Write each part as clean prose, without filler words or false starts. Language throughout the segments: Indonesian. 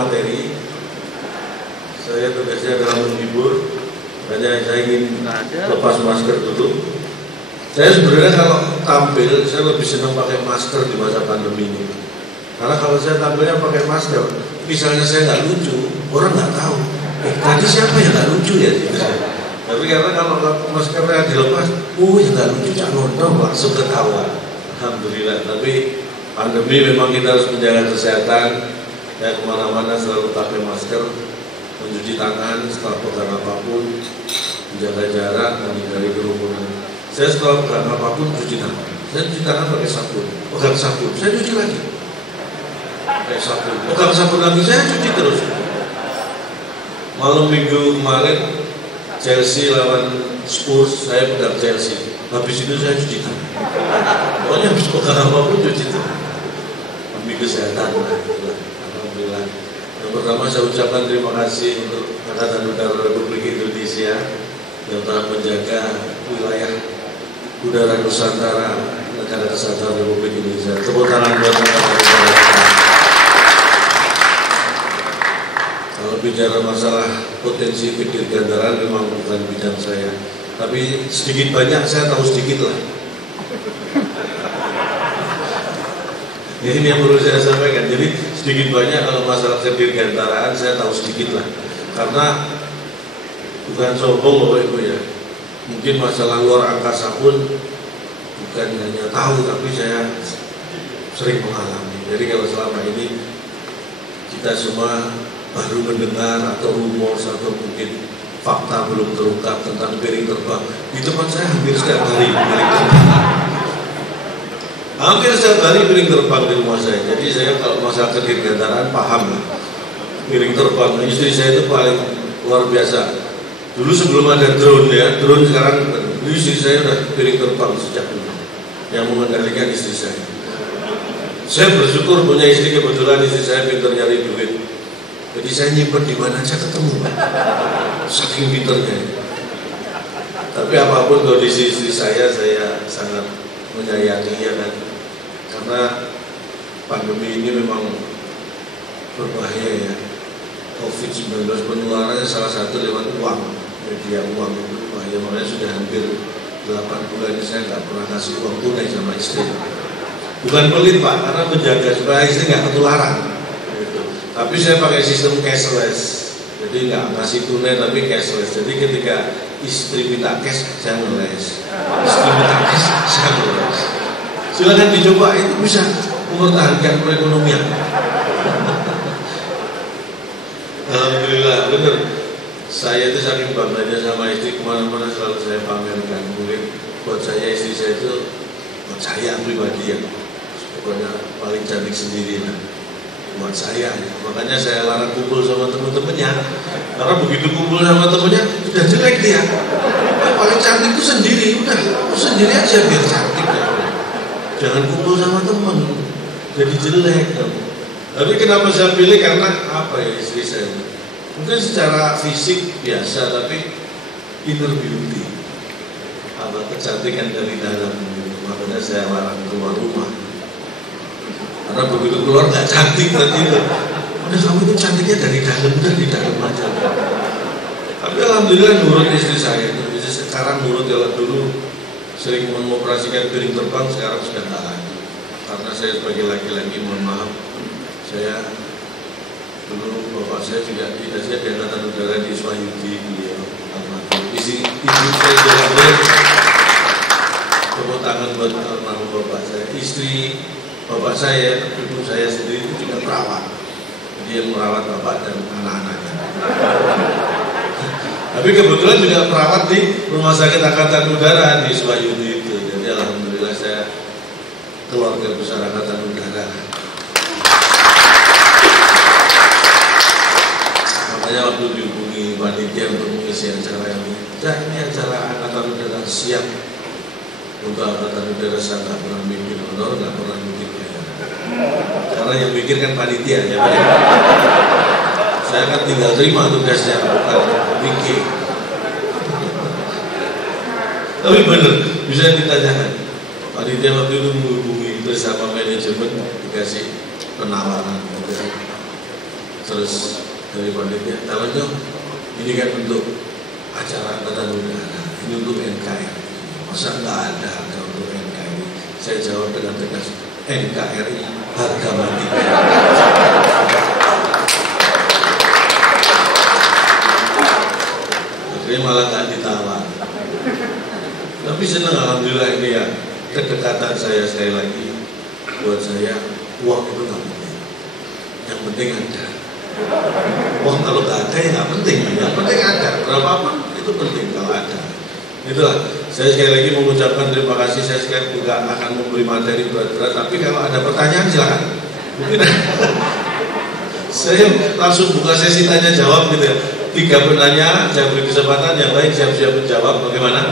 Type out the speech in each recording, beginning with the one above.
materi. Saya tugasnya adalah menghibur. Hanya saya ingin lepas masker dulu. Saya sebenarnya kalau tampil, saya lebih senang pakai masker di masa pandemi ini. Karena kalau saya tampilnya pakai masker, misalnya saya nggak lucu, orang nggak tahu. Tadi siapa yang nggak lucu ya? Tapi karena kalau maskernya dilepas, yang nggak lucu, Cak Nondong langsung ketawa. Alhamdulillah. Tapi pandemi memang kita harus menjaga kesehatan. Ya, kemana-mana selalu pakai masker, mencuci tangan setelah pegang apapun, menjaga jarak, menghindari kerumunan. Saya setelah pegang apapun cuci tangan. Saya cuci tangan pakai sabun, pegang sabun, saya cuci lagi. Pakai sabun, pegang sabun lagi, saya cuci terus. Malam minggu kemarin Chelsea lawan Spurs, saya pegang Chelsea. Habis itu saya cuci tangan. Pokoknya habis pegang apapun cuci tangan. Demi kesehatan. Alhamdulillah. Yang pertama saya ucapkan terima kasih untuk Angkatan Udara Republik Indonesia yang telah menjaga wilayah udara Nusantara, Negara Kesatuan Republik Indonesia. Tepuk tangan buat Angkatan Udara. Kalau bicara masalah potensi kedirgantaraan memang bukan bidang saya, tapi sedikit banyak saya tahu sedikit lah. Ini yang perlu saya sampaikan. Jadi sedikit banyak kalau masalah kedirgantaraan saya tahu sedikit lah. Karena bukan sombong Bapak Ibu ya. Mungkin masalah luar angkasa pun bukan hanya tahu, tapi saya sering mengalami. Jadi kalau selama ini kita semua baru mendengar atau rumor atau mungkin fakta belum terungkap tentang piring terbang. Di tempat saya hampir setiap hari piring terbang. Hampir setiap hari piring terbang di rumah saya. Jadi saya kalau masalah kedirgantaraan paham lah. Piring terbang, istri saya itu paling luar biasa. Dulu sebelum ada drone ya, drone sekarang istri saya udah piring terbang sejak dulu. Yang mengendalikan istri saya. Saya bersyukur punya istri, kebetulan istri saya pintar nyari duit. Jadi saya nyimpen di mana aja ketemu, saking pinternya. Tapi apapun kondisi istri saya sangat menyayangi ya kan. Karena pandemi ini memang berbahaya ya. COVID-19 penularannya salah satu lewat uang, media uang itu bahaya. Makanya sudah hampir 8 bulan ini saya nggak pernah kasih uang tunai sama istri. Bukan pelit Pak, karena menjaga supaya istri nggak ketularan. Tapi saya pakai sistem cashless, jadi nggak ngasih tunai tapi cashless. Jadi ketika istri minta cash, saya ngeles. Istri minta cash, saya ngeles. Silakan dicoba, itu bisa mempertahankan perekonomian. Alhamdulillah, benar. Saya itu saking bangganya sama istri, kemana-mana selalu saya pamerkan. Mungkin buat saya istri saya itu, buat saya pribadi ya, pokoknya paling cantik sendiri lah. Buat saya, makanya saya larang kumpul sama teman-temannya. Karena begitu kumpul sama temannya sudah jelek dia. Paling cantik itu sendiri, udah sendiri aja biar cantik ya. Jangan kumpul sama teman, jadi jelek. Tapi kenapa saya pilih? Karena apa ya, istri saya mungkin secara fisik biasa, tapi inner beauty, apa kecantikan dari dalam. Makanya saya larang keluar rumah. Karena begitu keluar nggak cantik nanti itu. Udah kamu itu cantiknya dari dalam, udah di dalam aja. Tapi alhamdulillah nurut istri saya itu. Sekarang nurut, kalau dulu sering mengoperasikan piring terbang, sekarang sudah nggak lagi. Karena saya sebagai laki-laki, mohon maaf, saya dulu bapak saya juga tidak, saya di Angkatan Udara di Swayudi, beliau almarhum. Ibu saya juga tepuk tangan buat almarhum bapak saya. Istri bapak saya, ibu saya sendiri itu juga perawat. Dia merawat bapak dan anak-anaknya. Tapi kebetulan juga perawat di Rumah Sakit Angkatan Udara di Swayudi itu. Jadi alhamdulillah saya keluarga besar Angkatan Udara. Makanya waktu dihubungi panitia untuk mengisi acara ini, ini acara Angkatan Udara siap. Untuk Angkatan Udara saya nggak pernah mikir honor, nggak pernah mikir bayar. Karena yang mikir kan panitia ya. Saya kan tinggal terima tugasnya, bukan mikir. Tapi benar, bisa ditanyakan. Panitia waktu itu menghubungi bersama manajemen, dikasih penawaran. Terus dari panitia, tahu ini kan untuk acara Angkatan Udara, ini untuk NKRI. Masa nggak ada untuk NKRI? Saya jawab dengan tegas, NKRI harga mati. Akhirnya malah nggak ditawar. Tapi senang alhamdulillah ini ya, kedekatan saya sekali lagi buat saya uang itu nggak penting. Yang penting ada. Uang kalau nggak ada ya nggak penting. Yang penting ada. Berapapun itu penting kalau ada. Itulah. Saya sekali lagi mengucapkan terima kasih. Saya sekali juga akan memberi materi berat-berat. Tapi kalau ada pertanyaan silakan. Mungkin saya langsung buka sesi tanya jawab gitu ya. 3 penanya, saya beri kesempatan yang baik siap-siap menjawab. Bagaimana?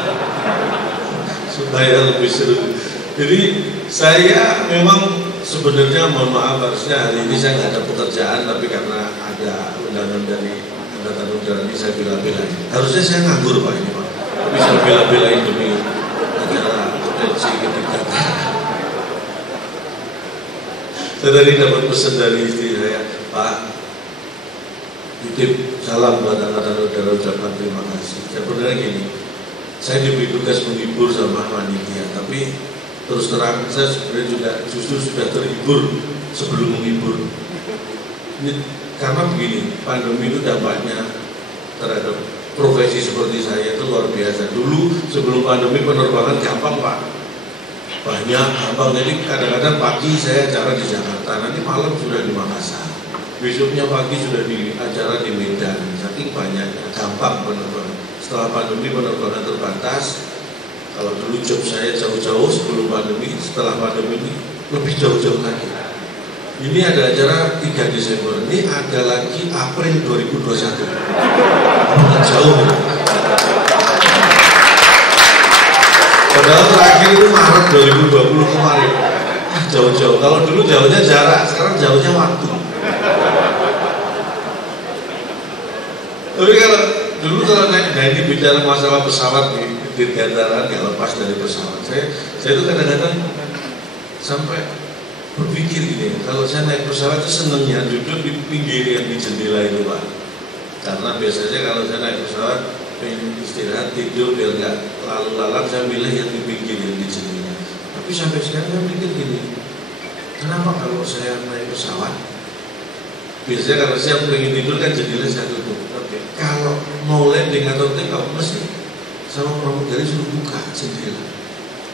Supaya lebih seru. Jadi saya memang sebenarnya mohon maaf harusnya hari ini saya nggak ada pekerjaan, tapi karena ada undangan dari Angkatan Udara ini saya bela-belain. Harusnya saya nganggur Pak ini Pak, tapi saya bela-belain demi acara potensi ketika. Saya tadi dapat pesan dari istri saya, Pak, titip salam buat Angkatan Udara, ucapkan terima kasih. Sebenarnya gini, saya diberi tugas menghibur sama panitia, tapi terus terang saya sebenarnya juga justru sudah terhibur sebelum menghibur. Ini, karena begini, pandemi itu dampaknya terhadap profesi seperti saya itu luar biasa. Dulu sebelum pandemi penerbangan gampang Pak, banyak gampang. Jadi kadang-kadang pagi saya acara di Jakarta, nanti malam sudah di Makassar, besoknya pagi sudah di acara di Medan. Saking banyaknya, gampang penerbangan. Setelah pandemi penerbangan terbatas. Kalau dulu job saya jauh-jauh sebelum pandemi, setelah pandemi ini lebih jauh-jauh lagi. Ini ada acara 3 Desember, ini ada lagi April 2021. Jauh. Padahal terakhir itu Maret 2020 kemarin. Jauh-jauh. Kalau dulu jauhnya jarak, sekarang jauhnya waktu. Tapi kalau dulu kalau ini bicara masalah pesawat nih, dirgantaran nggak lepas dari pesawat. Saya itu kadang-kadang sampai berpikir gini, kalau saya naik pesawat itu senengnya duduk di pinggir yang di jendela itu Pak. Karena biasanya kalau saya naik pesawat pengen istirahat tidur biar nggak lalu lalang, saya milih yang di pinggir yang di jendela. Tapi sampai sekarang saya mikir gini, kenapa kalau saya naik pesawat biasanya kalau saya pengen tidur kan jendela saya tutup. Oke. Kalau mau landing atau take off mesti sama pramugari suruh buka jendela.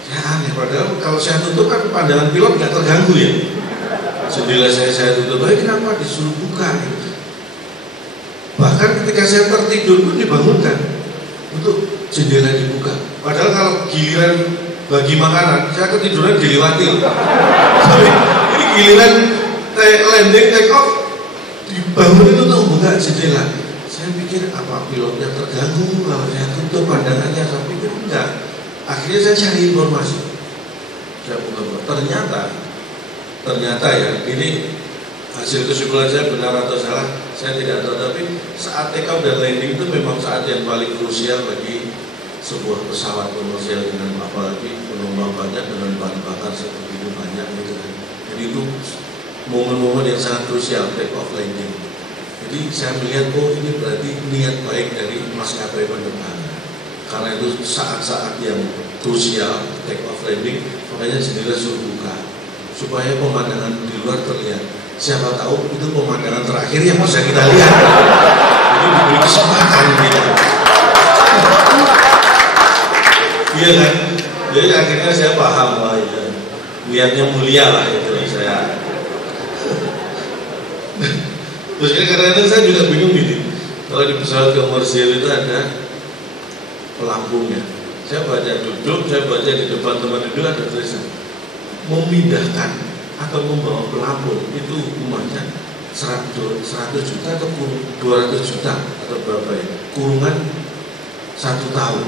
Saya aneh, padahal kalau saya tutup kan pandangan pilot nggak terganggu ya. Jendela saya tutup, tapi kenapa disuruh buka? Bahkan ketika saya tertidur pun dibangunkan untuk jendela dibuka. Padahal kalau giliran bagi makanan, saya ketiduran dilewati. Tapi ini giliran landing take off dibangun itu untuk buka jendela. Saya pikir apa pilotnya terganggu kalau saya tutup pandangannya, saya pikir enggak. Akhirnya saya cari informasi. Saya buka, ternyata ya ini hasil kesimpulan saya benar atau salah saya tidak tahu, tapi saat take off dan landing itu memang saat yang paling krusial bagi sebuah pesawat komersial dengan apalagi penumpang banyak dengan bahan bakar seperti banyak gitu kan. Jadi itu momen-momen yang sangat krusial take off landing. Jadi saya melihat ini berarti niat baik dari maskapai penerbangan. Karena itu saat-saat yang krusial take off landing, makanya jendela suruh buka supaya pemandangan di luar terlihat. Siapa tahu itu pemandangan terakhir yang bisa kita lihat. Jadi diberi kesempatan gitu. Iya kan? Jadi akhirnya saya paham lah ya. Niatnya mulia lah itu saya. Terus kadang-kadang saya juga bingung gini, kalau di pesawat komersial itu ada pelampungnya. Saya baca duduk, saya baca di depan teman duduk ada tulisan memindahkan atau membawa pelampung itu hukumannya 100 juta atau 200 juta atau berapa ya, kurungan 1 tahun.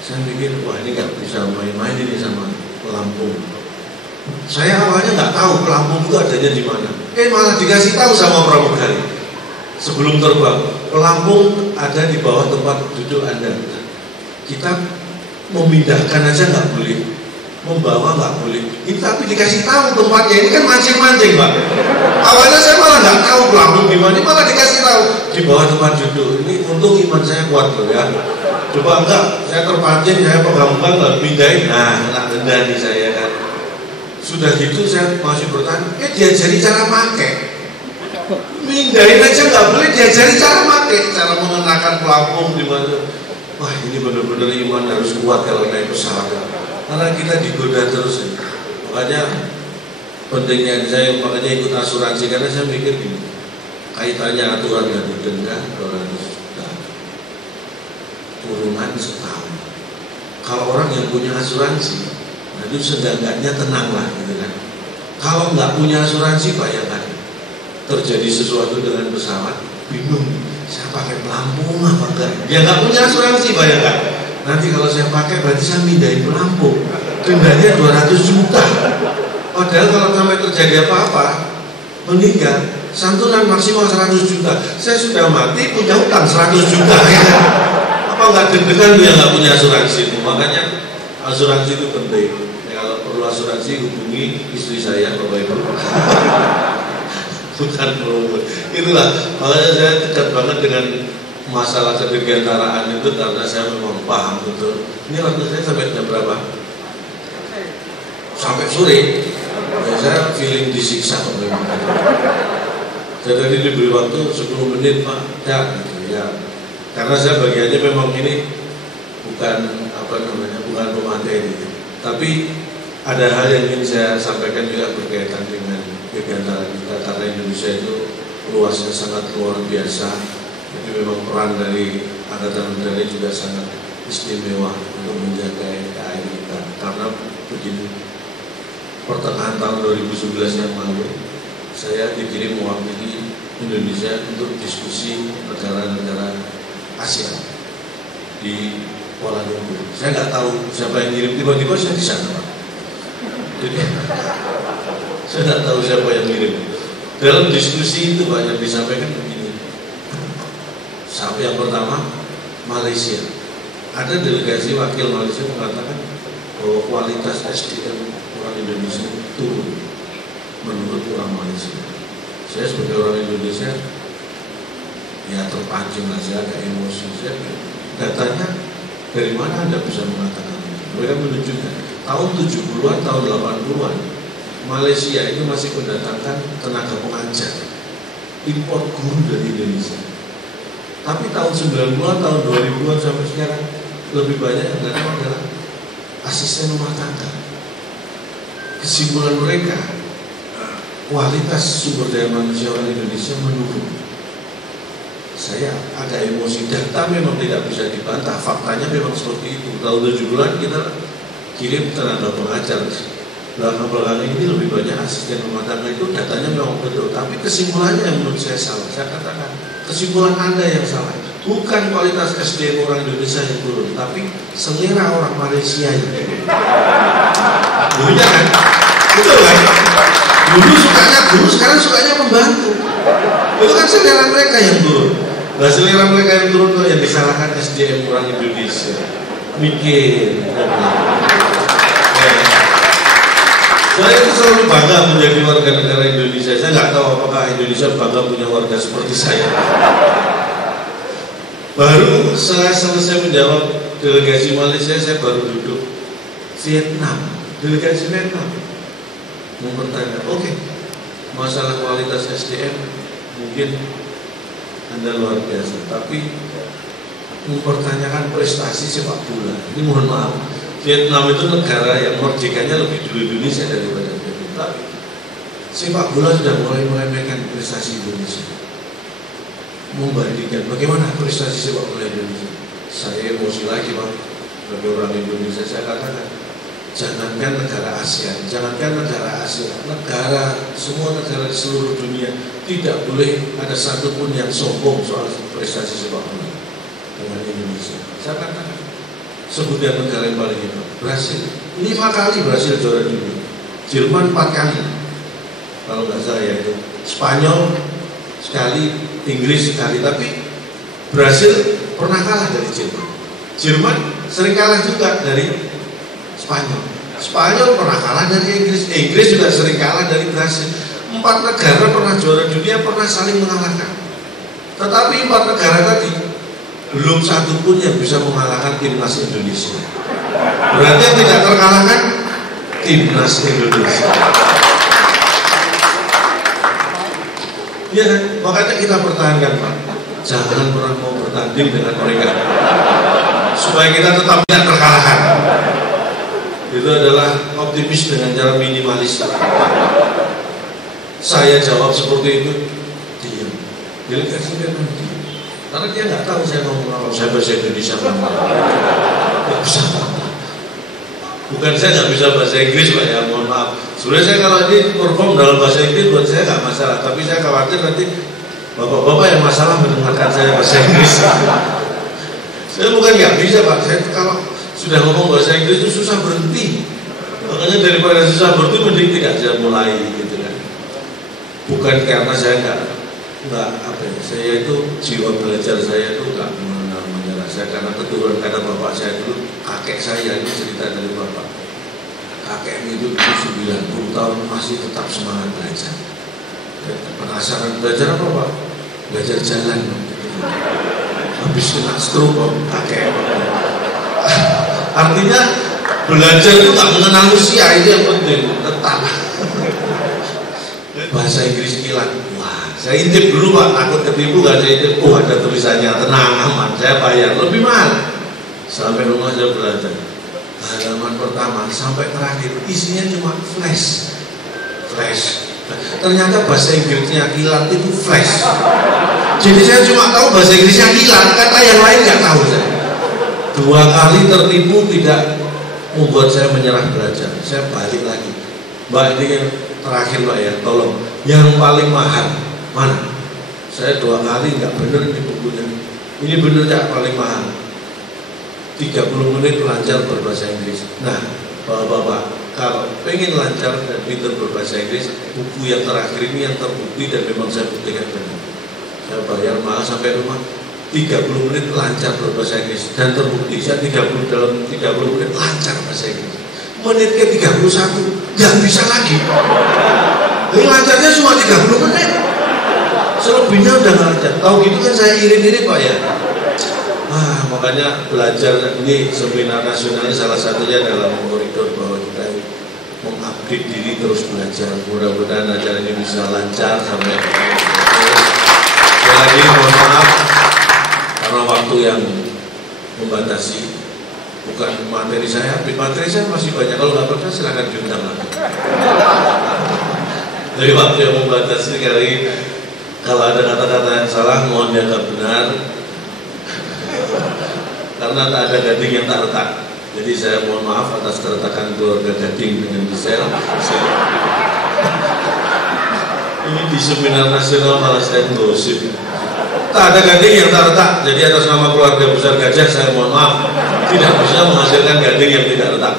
Saya pikir wah ini nggak bisa main-main ini sama pelampung. Saya awalnya nggak tahu pelampung itu adanya di mana. Malah dikasih tahu sama pramugari sebelum terbang, pelampung ada di bawah tempat duduk Anda. Kita memindahkan aja nggak boleh, membawa nggak boleh. Ini tapi dikasih tahu tempatnya, ini kan mancing-mancing Pak. Awalnya saya malah nggak tahu pelampung di mana, malah dikasih tahu di bawah tempat duduk. Ini untung iman saya kuat loh ya. Coba enggak, saya terpancing, saya pegang-pegang lalu pindahin, nah kena denda nih saya kan. Sudah gitu saya masih bertanya, diajari cara pakai. Mindahin aja nggak boleh, diajari cara pakai, cara mengenakan pelampung di mana. Wah ini benar-benar iman harus kuat kalau naik pesawat. Karena kita digoda terus ya. Makanya pentingnya saya makanya ikut asuransi, karena saya mikir gini, kaitannya aturan yang didenda 200 juta kurungan setahun. Kalau orang yang punya asuransi, nah itu seenggak-enggaknya tenang lah gitu kan. Kalau nggak punya asuransi bayangkan terjadi sesuatu dengan pesawat, bingung saya pakai pelampung apa enggak. Dia nggak punya asuransi bayangkan. Nanti kalau saya pakai berarti saya mindahin pelampung, dendanya 200 juta. Padahal kalau sampai terjadi apa-apa, meninggal, santunan maksimal 100 juta. Saya sudah mati punya utang 100 juta ya. Apa nggak deg-degan dia nggak punya asuransi itu? Makanya asuransi itu penting. Ya, kalau perlu asuransi hubungi istri saya Bapak Ibu. Bukan perlu. Itulah makanya saya dekat banget dengan masalah kedirgantaraan itu, karena saya memang paham betul. Ini waktu saya sampai jam berapa? Sampai sore. Ya, saya feeling disiksa memang. Saya tadi diberi waktu 10 menit Pak. Ya, gitu, ya. Karena saya bagiannya memang ini bukan bukan pemateri. Tapi ada hal yang ingin saya sampaikan juga berkaitan dengan dirgantara kita, karena Indonesia itu luasnya sangat luar biasa. Jadi memang peran dari Angkatan Udara juga sangat istimewa untuk menjaga NKRI kita. Karena begini, pertengahan tahun 2011 yang lalu saya dikirim mewakili Indonesia untuk diskusi negara-negara Asia di Kuala Lumpur. Saya nggak tahu siapa yang kirim, tiba-tiba saya di sana Pak. Jadi saya nggak tahu siapa yang kirim. Dalam diskusi itu banyak disampaikan begini. Sampai yang pertama Malaysia, ada delegasi wakil Malaysia mengatakan bahwa kualitas SDM orang Indonesia turun menurut orang Malaysia. Saya sebagai orang Indonesia ya terpancing aja, agak emosi. Saya datanya dari mana Anda bisa mengatakan itu? Mereka menunjukkan tahun 70-an, tahun 80-an Malaysia itu masih mendatangkan tenaga pengajar, impor guru dari Indonesia. Tapi tahun 90-an, tahun 2000-an sampai sekarang lebih banyak yang datang adalah asisten rumah tangga. Kesimpulan mereka, kualitas sumber daya manusia orang Indonesia menurun. Saya agak emosi, data memang tidak bisa dibantah, faktanya memang seperti itu. Tahun 70-an kita kirim tenaga pengajar, belakang-belakang ini lebih banyak asisten rumah tangga, itu datanya memang betul. Tapi kesimpulannya yang menurut saya salah. Saya katakan, kesimpulan Anda yang salah. Bukan kualitas SDM orang Indonesia yang turun, tapi selera orang Malaysia yang turun. Dulunya kan, betul kan? Dulu sukanya guru, sekarang sukanya membantu. Itu kan selera mereka yang turun. Nah, selera mereka yang turun tuh yang disalahkan SDM orang Indonesia. Mikir. Saya itu selalu bangga menjadi warga negara Indonesia. Saya nggak tahu apakah Indonesia bangga punya warga seperti saya. Baru saya selesai menjawab delegasi Malaysia, saya baru duduk Vietnam, delegasi Vietnam mempertanyakan, oke, masalah kualitas SDM mungkin Anda luar biasa, tapi mempertanyakan prestasi sepak bola. Ini mohon maaf, Vietnam itu negara yang merdekanya lebih dulu Indonesia daripada Vietnam. Tapi sepak bola sudah mulai meremehkan prestasi Indonesia. Membandingkan bagaimana prestasi sepak bola Indonesia. Saya emosi lagi Pak, sebagai orang Indonesia saya katakan, jangankan negara ASEAN, jangankan negara Asia, semua negara di seluruh dunia tidak boleh ada satupun yang sombong soal prestasi sepak bola dengan Indonesia. Saya katakan, sebutkan negara yang paling hebat, Brasil, 5 kali Brasil juara dunia, Jerman 4 kali, kalau nggak salah ya itu, Spanyol sekali, Inggris sekali, tapi Brasil pernah kalah dari Jerman. Jerman sering kalah juga dari Spanyol. Spanyol pernah kalah dari Inggris, Inggris juga sering kalah dari Brasil. 4 negara pernah juara dunia, pernah saling mengalahkan. Tetapi 4 negara tadi belum satu pun yang bisa mengalahkan timnas Indonesia. Berarti yang tidak terkalahkan timnas Indonesia. Ya kan? Makanya kita pertahankan, Pak. Jangan pernah mau bertanding dengan mereka, supaya kita tetap tidak terkalahkan. Itu adalah optimis dengan cara minimalis. Saya jawab seperti itu, diam. Delegasi kan diam. Karena dia nggak tahu saya ngomong apa. Saya bahasa Indonesia nggak bisa apa-apa. Bukan saya nggak bisa bahasa Inggris, Pak, ya, mohon maaf. Sebenarnya saya kalau ini perform dalam bahasa Inggris buat saya nggak masalah. Tapi saya khawatir nanti bapak-bapak yang masalah mendengarkan saya bahasa Inggris. Saya bukan nggak bisa, Pak. Saya kalau sudah ngomong bahasa Inggris itu susah berhenti. Makanya daripada susah berhenti mending tidak saya mulai gitu kan. Bukan karena saya nggak apa ya, saya itu jiwa belajar saya itu nggak menyerah. Saya karena keturunan, karena bapak saya dulu, kakek saya ini cerita dari bapak. Kakek itu 90 tahun masih tetap semangat belajar. Penasaran belajar apa, Pak? Belajar jalan. Habis kena stroke, kakek. Artinya belajar itu nggak mengenal usia, itu yang penting. Tetap. Bahasa Inggris kilat. Wah, saya intip dulu, Pak. Takut ketipu, gak saya intip. Oh, ada tulisannya, tenang, aman. Saya bayar lebih mahal. Sampai rumah saya belajar. Halaman pertama sampai terakhir isinya cuma flash. Ternyata bahasa Inggrisnya kilat itu flash. Jadi saya cuma tahu bahasa Inggrisnya kilat, kata yang lain nggak tahu saya. 2 kali tertipu tidak membuat saya menyerah belajar. Saya balik lagi. Mbak, ini yang terakhir, Mbak, ya, tolong. Yang paling mahal mana? Saya 2 kali nggak bener di bukunya. Ini bener ya, paling mahal. 30 menit lancar berbahasa Inggris. Nah, bapak-bapak, kalau pengen lancar dan pintar berbahasa Inggris, buku yang terakhir ini yang terbukti dan memang saya buktikan benar. Saya bayar mahal sampai rumah. 30 menit lancar berbahasa Inggris dan terbukti saya 30 menit lancar bahasa Inggris. Menit ke 31 nggak bisa lagi. Ini lancarnya cuma 30 menit. Selebihnya udah nggak lancar. Tahu gitu kan saya irit-irit, Pak, ya. Makanya belajar ini seminar nasionalnya salah satunya dalam koridor bahwa kita mengupdate diri terus belajar. Mudah-mudahan acara ini bisa lancar sampai. Sekali lagi mohon maaf karena waktu yang membatasi. Bukan materi saya, materi saya masih banyak. Kalau nggak percaya silakan diundang lagi. Dari waktu yang membatasi kali, kalau ada kata-kata yang salah mohon dianggap benar. Karena tak ada gading yang tak retak. Jadi saya mohon maaf atas keretakan keluarga gading dengan Gisel. Ini di seminar nasional malah saya gosip. Tak ada gading yang tak retak. Jadi atas nama keluarga besar Gajah saya mohon maaf tidak bisa menghasilkan gading yang tidak retak.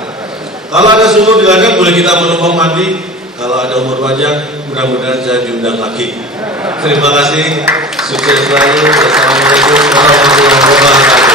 Kalau ada sumur di ladang boleh kita menumpang mandi. Kalau ada umur panjang mudah-mudahan saya diundang lagi. Terima kasih. Sukses selalu. Wassalamualaikum warahmatullahi wabarakatuh.